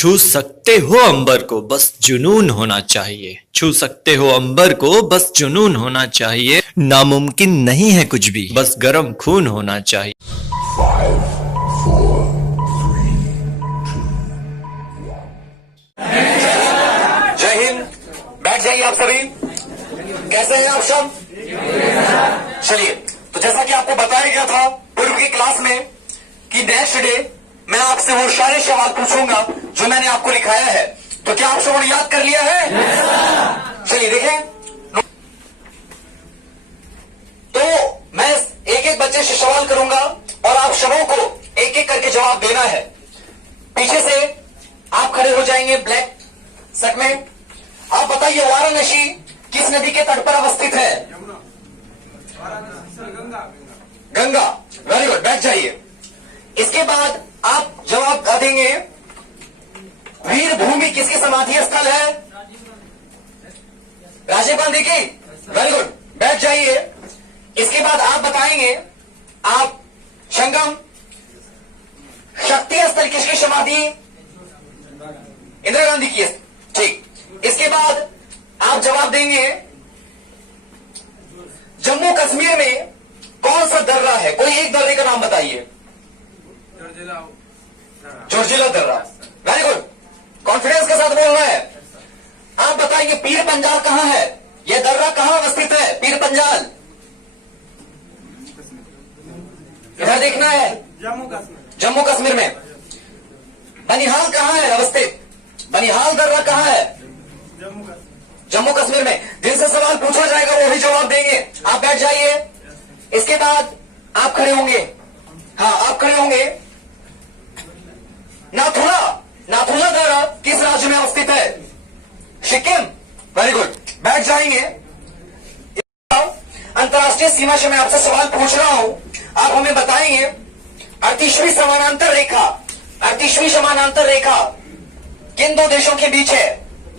छू सकते हो अंबर को, बस जुनून होना चाहिए। छू सकते हो अंबर को, बस जुनून होना चाहिए। नामुमकिन नहीं है कुछ भी, बस गरम खून होना चाहिए। 5, 4, 3, 2, 1। जय हिंद। बैठ जाइए आप सभी। कैसे हैं आप सब? चलिए, तो जैसा कि आपको बताया गया था पूर्व की क्लास में कि नेक्स्ट डे मैं आपसे वो सारे सवाल पूछूंगा जो मैंने आपको लिखाया है। तो क्या आप सबने याद कर लिया है? चलिए देखें। तो मैं एक एक बच्चे से सवाल करूंगा और आप सबों को एक एक करके जवाब देना है। पीछे से आप खड़े हो जाएंगे ब्लैक शर्ट में। आप बताइए वाराणसी किस नदी के तट पर अवस्थित है? गंगा। वेरी गुड, बैठ जाइए। इसके बाद आप जवाब देंगे वीर भूमि किसकी समाधि स्थल है? राजीव गांधी की। वेरी गुड, बैठ जाइए। इसके बाद आप बताएंगे आप संगम शक्ति स्थल किसकी समाधि? इंदिरा गांधी की। ठीक। इसके बाद आप जवाब देंगे जम्मू कश्मीर में कौन सा दर्रा है? कोई एक दर्रे का नाम बताइए। जोरजिला दर्रा। वेरी गुड, कॉन्फिडेंस के साथ बोल रहा है। आप बताएंगे पीर पंजाल कहां है? यह दर्रा कहां अवस्थित है? पीर पंजाल इधर देखना है। जम्मू कश्मीर में। बनिहाल कहां है अवस्थित? बनिहाल दर्रा कहां है? जम्मू कश्मीर में। जिनसे सवाल पूछा जाएगा वो ही जवाब देंगे। आप बैठ जाइए। इसके बाद आप खड़े होंगे। हाँ, आप खड़े होंगे। नाथुला। नाथुला दर्रा किस राज्य में अवस्थित है? सिक्किम। वेरी गुड, बैठ जाएंगे। अंतर्राष्ट्रीय सीमा से मैं आपसे सवाल पूछ रहा हूं, आप हमें बताएंगे 38वीं समानांतर रेखा। 38वीं समानांतर रेखा किन दो देशों के बीच है?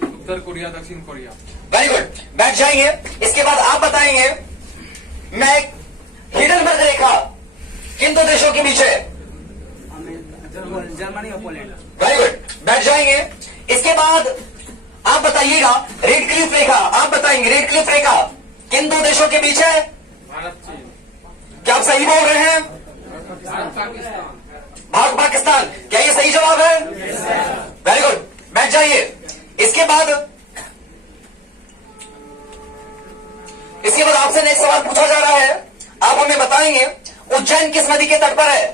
उत्तर कोरिया, दक्षिण कोरिया। वेरी गुड, बैठ जाएंगे। इसके बाद आप बताएंगे मैं हिडनबर्ग रेखा किन दो देशों के बीच है? जर्मनी और पोलैंड। वेरी गुड, बैठ जाएंगे। इसके बाद आप बताइएगा रेड क्लिफ रेखा। आप बताएंगे रेड क्लिफ रेखा किन दो देशों के बीच है? भारत, चीन। क्या आप सही बोल रहे हैं? भारत, पाकिस्तान। भारत पाकिस्तान। क्या ये सही जवाब है? वेरी गुड, बैठ जाइए। इसके बाद आपसे नेक्स्ट सवाल पूछा जा रहा है। आप हमें बताएंगे उज्जैन किस नदी के तट पर है?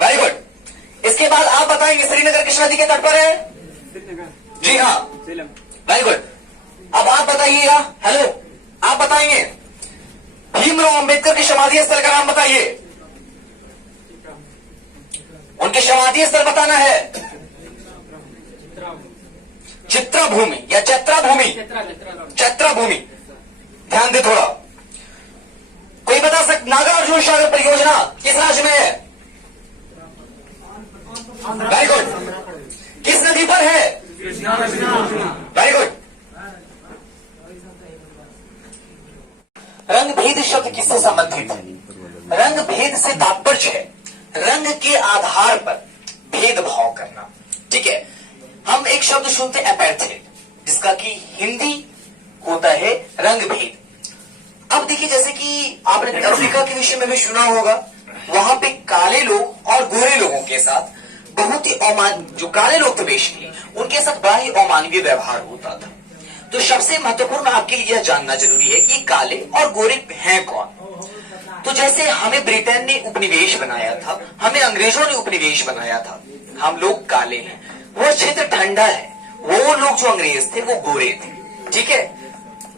Very good. इसके बाद आप बताएंगे श्रीनगर किस नदी के तट पर है? जी हाँ, वेरी गुड। अब आप बताइएगा, हेलो, आप बताएंगे भीमराव अंबेडकर की समाधि स्थल का नाम बताइए। उनके समाधि स्थल बताना है। चित्राभूमि या चैत्राभूमि? चैत्राभूमि। ध्यान दे थोड़ा। कोई बता सकता नागार्जुन सागर परियोजना किस राज्य में है? Very good. किस नदी पर है? Very good. रंग भेद शब्द किससे संबंधित है? रंग भेद से तात्पर्य है रंग के आधार पर भेदभाव करना। ठीक है। हम एक शब्द सुनते एपैर्थेट, जिसका कि हिंदी होता है रंग भेद। अब देखिए, जैसे कि आपने अफ्रीका के विषय में भी सुना होगा, वहां पे काले लोग और गोरे लोगों के साथ बहुत ही जो काले लोग थे बेसिकली, उनके साथ बड़ा ही अमानवीय व्यवहार होता था। तो सबसे महत्वपूर्ण आपके लिए यह जानना जरूरी है कि काले और गोरे हैं कौन। तो जैसे हमें ब्रिटेन ने उपनिवेश बनाया था, हमें अंग्रेजों ने उपनिवेश बनाया था, हम लोग काले हैं। वो क्षेत्र ठंडा है, वो लोग जो अंग्रेज थे वो गोरे थे। ठीक है,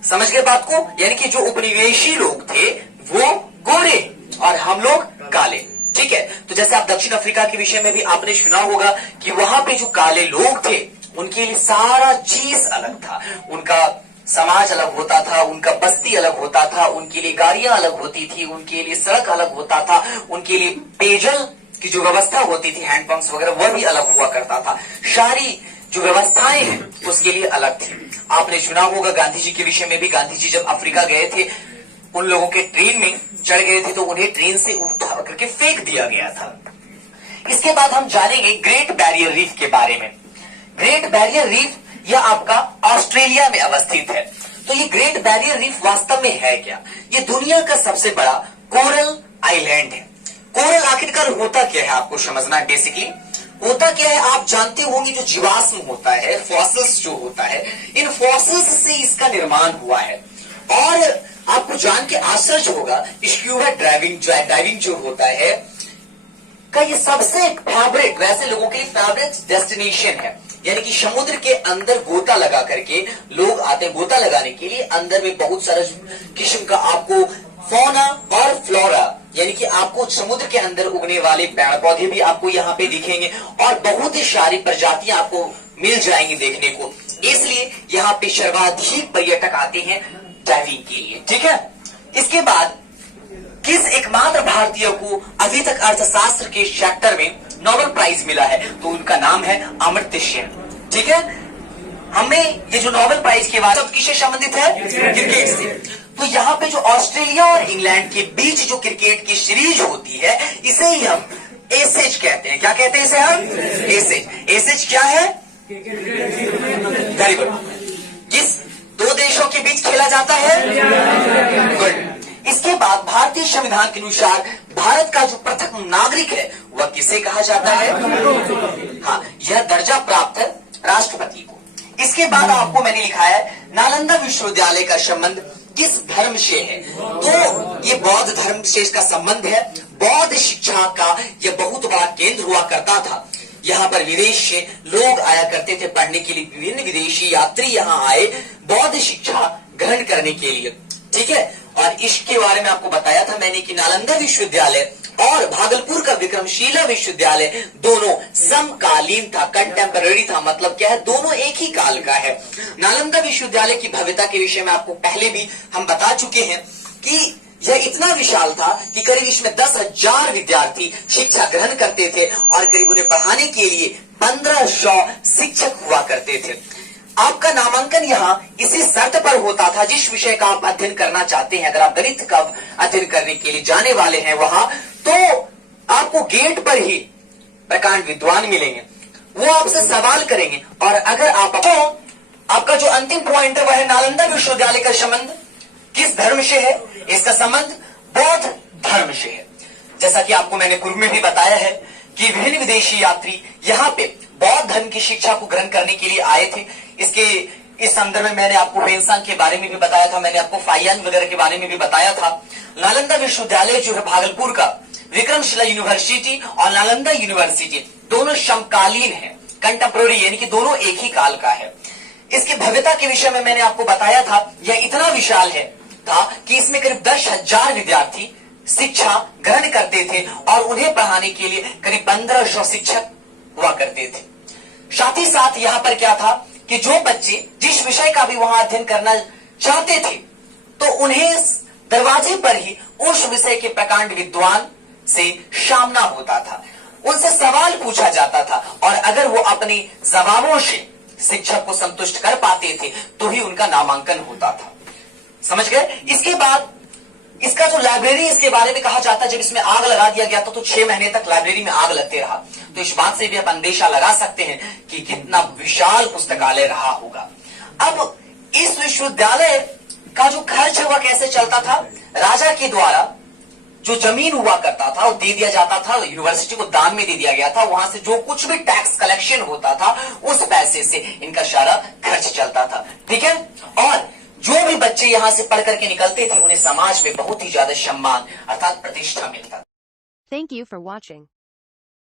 समझ गए बात को? यानी कि जो उपनिवेशी लोग थे वो गोरे और हम लोग काले। ठीक है। तो जैसे आप दक्षिण अफ्रीका के विषय में भी आपने सुना होगा कि वहां पे जो काले लोग थे उनके लिए सारा चीज अलग था। उनका समाज अलग होता था, उनका बस्ती अलग होता था, उनके लिए गाड़ियां अलग होती थी, उनके लिए सड़क अलग होता था, उनके लिए पेयजल की जो व्यवस्था होती थी, हैंडपंप्स वगैरह, वह भी अलग हुआ करता था। सारी जो व्यवस्थाएं हैं उसके लिए अलग थी। आपने सुना होगा गांधी जी के विषय में भी, गांधी जी जब अफ्रीका गए थे, उन लोगों के ट्रेन में चढ़ गए थे तो उन्हें ट्रेन से उठा करके फेंक दिया गया था। इसके बाद हम जानेंगे ग्रेट बैरियर रीफ के बारे में। ग्रेट बैरियर रीफ यह आपका ऑस्ट्रेलिया में अवस्थित है। तो ये ग्रेट बैरियर रीफ वास्तव में है क्या? ये दुनिया का सबसे बड़ा कोरल आइलैंड है। कोरल आखिरकार होता क्या है आपको समझना है। बेसिकली होता क्या है आप जानते होंगे, जो जीवाश्म होता है, फॉसिल्स जो होता है, इन फॉसिल्स से इसका निर्माण हुआ है। और आपको जान के आश्चर्य होगा, स्क्यूबा डाइविंग जो होता है का ये सबसे फेवरेट, वैसे लोगों के लिए फेवरेट डेस्टिनेशन है। यानी कि समुद्र के अंदर गोता लगा करके लोग आते हैं गोता लगाने के लिए। अंदर में बहुत सारा किस्म का आपको फौना और फ्लोरा, यानी कि आपको समुद्र के अंदर उगने वाले पेड़ पौधे भी आपको यहाँ पे दिखेंगे और बहुत ही सारी प्रजातियां आपको मिल जाएंगी देखने को। इसलिए यहाँ पे सर्वाधिक पर्यटक आते हैं डाइविंग के लिए। ठीक है, इसके बाद किस एकमात्र भारतीय को अभी तक अर्थशास्त्र के सेक्टर में नोबेल प्राइज मिला है? तो उनका नाम है अमर्त्य सेन। ठीक है, हमें ये जो नोबेल प्राइज के बाद किससे संबंधित है? क्रिकेट से। तो यहाँ पे जो ऑस्ट्रेलिया और इंग्लैंड के बीच जो क्रिकेट की सीरीज होती है, इसे ही हम एसेज कहते हैं। क्या कहते हैं इसे हम? एसेज। एसेज क्या है? Very good. किस दो देशों के बीच खेला जाता है? गुड। इसके बाद भारतीय संविधान के अनुसार भारत का जो प्रथम नागरिक है वह किसे कहा जाता है? हाँ, यह दर्जा प्राप्त है राष्ट्रपति को। इसके बाद आपको मैंने लिखा है नालंदा विश्वविद्यालय का संबंध किस धर्म से है? तो ये बौद्ध धर्म से इसका संबंध है। बौद्ध शिक्षा का यह बहुत बड़ा केंद्र हुआ करता था। यहाँ पर विदेश से लोग आया करते थे पढ़ने के लिए। विभिन्न विदेशी यात्री यहाँ आए बौद्ध शिक्षा ग्रहण करने के लिए। ठीक है, और इसके बारे में आपको बताया था मैंने कि नालंदा विश्वविद्यालय और भागलपुर का विक्रमशिला विश्वविद्यालय दोनों समकालीन था, कंटेम्पररी था। मतलब क्या है? दोनों एक ही काल का है। नालंदा विश्वविद्यालय की भव्यता के विषय में आपको पहले भी हम बता चुके हैं कि यह इतना विशाल था कि करीब इसमें 10,000 विद्यार्थी शिक्षा ग्रहण करते थे और करीब उन्हें पढ़ाने के लिए 1500 शिक्षक हुआ करते थे। आपका नामांकन यहाँ इसी शर्त पर होता था, जिस विषय का आप अध्ययन करना चाहते हैं। अगर आप गणित का अध्ययन करने के लिए जाने वाले हैं वहां, तो आपको गेट पर ही प्रकांड विद्वान मिलेंगे, वो आपसे सवाल करेंगे। और अगर आपका जो अंतिम पॉइंट है वह है नालंदा विश्वविद्यालय का संबंध किस धर्म से है? इसका संबंध बौद्ध धर्म से है। जैसा कि आपको मैंने पूर्व में भी बताया है कि विभिन्न विदेशी यात्री यहाँ पे बौद्ध धर्म की शिक्षा को ग्रहण करने के लिए आए थे। इस संदर्भ में मैंने आपको वेनसांग के बारे में भी बताया था, मैंने आपको फाइयान वगैरह के बारे में भी बताया था। नालंदा विश्वविद्यालय जो है भागलपुर का, विक्रमशिला यूनिवर्सिटी और नालंदा यूनिवर्सिटी दोनों समकालीन है, कंटेम्पररी, यानी कि दोनों एक ही काल का है। इसकी भव्यता के विषय में मैंने आपको बताया था, यह इतना विशाल था कि इसमें करीब 10,000 विद्यार्थी शिक्षा ग्रहण करते थे और उन्हें पढ़ाने के लिए करीब 1500 शिक्षक हुआ करते थे। साथ ही साथ यहाँ पर क्या था कि जो बच्चे जिस विषय का भी वहां अध्ययन करना चाहते थे, तो उन्हें दरवाजे पर ही उस विषय के प्रकांड विद्वान से सामना होता था, उनसे सवाल पूछा जाता था और अगर वो अपने जवाबों से शिक्षक को संतुष्ट कर पाते थे तो ही उनका नामांकन होता था। समझ गए? इसके बाद इसका जो लाइब्रेरी, इसके बारे में कहा जाता है जब इसमें आग लगा दिया गया तो 6 महीने तक लाइब्रेरी में आग लगते रहा। तो इस बात से भी आप अंदेशा लगा सकते हैं कि कितना विशाल पुस्तकालय रहा होगा। अब इस विश्वविद्यालय का जो खर्च है वह कैसे चलता था? राजा के द्वारा जो जमीन हुआ करता था वो दे दिया जाता था, यूनिवर्सिटी को दान में दे दिया गया था। वहां से जो कुछ भी टैक्स कलेक्शन होता था उस पैसे से इनका सारा खर्च चलता था। ठीक है, और जो भी बच्चे यहाँ से पढ़ करके निकलते थे उन्हें समाज में बहुत ही ज्यादा सम्मान अर्थात प्रतिष्ठा मिलता था। Thank you for watching.